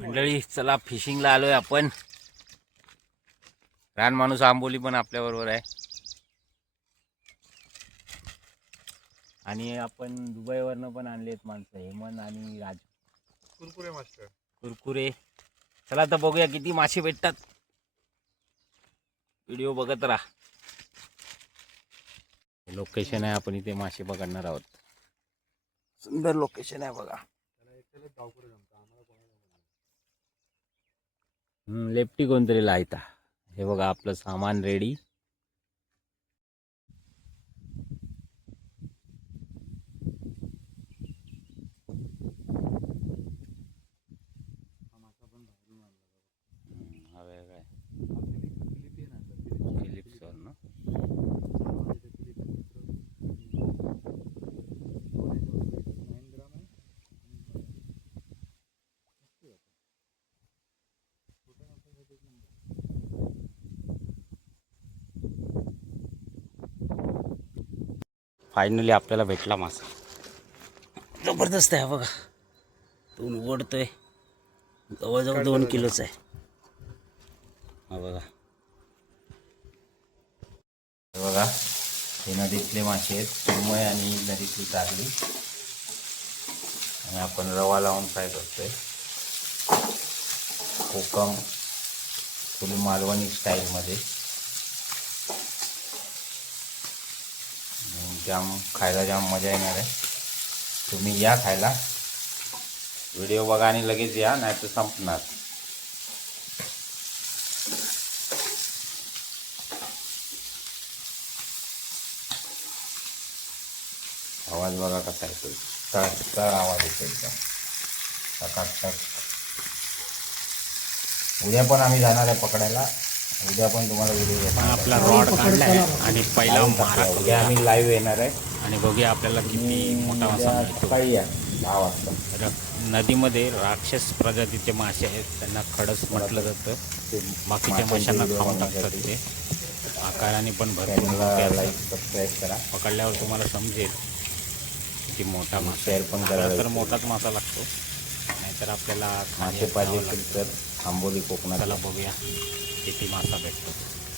मंडळी चला फिशिंगला आलोय आपण. रान माणूस आंबोली पण आपल्या बरोबर आहे. आणि आपण दुबईवरनं पण आणलेत माणसं, हेमंत आणि राज. कुरकुरे मास्टर कुरकुरे. चला तर बघूया किती मासे भेटतात. व्हिडिओ बघत राहा. लोकेशन आहे, आपण इथे मासे पकडणार आहोत. सुंदर लोकेशन आहे बघा. लेफ्टी कोणतरी लायता. हे बघा आपलं सामान रेडी. फायनली आपल्याला भेटला मासा. जबरदस्त आहे बघा. तो उघडतोय. जवळजवळ 2 किलोचा आहे. हा बघा. बघा हे नदीतले मासे आहेत. सुरमई आणि नदीतली कारली. आणि आपण रवा लावून फ्राय करतोय. कोकम फुल मालवणी स्टाईलमध्ये. जाम खायला जाम मजा येणार आहे. तुम्ही या खायला. व्हिडिओ बघा आणि लगेच या, नाही तर संपणार. आवाज बघा कसा येतो. टक आवाज येतो एकदम टकाटक. उद्या पण आम्ही जाणार आहे पकडायला. उद्या पण तुम्हाला व्हिडिओ आपला रॉड काढला आहे आणि पहिला मारा. उद्या आम्ही लाईव्ह येणार आहे आणि बघूया आपल्याला किती मोठा मासा मिळतो. सकाळी या 10 वाजता. नदीमध्ये राक्षस प्रजातीचे मासे आहेत. त्यांना खडस म्हटलं जातं. बाकीच्या माशांना खाऊन टाकतात ते. आकाराने पण भरपूर सबस्क्राईब करा. पकडल्यावर तुम्हाला समजेल किती मोठा मासा. शेअर पण करा. तर मोठाच मासा लागतो, नाहीतर आपल्याला मासे पाहिजे असेल तर आंबोली कोकणात. चला बघूया किती मासा भेटतो.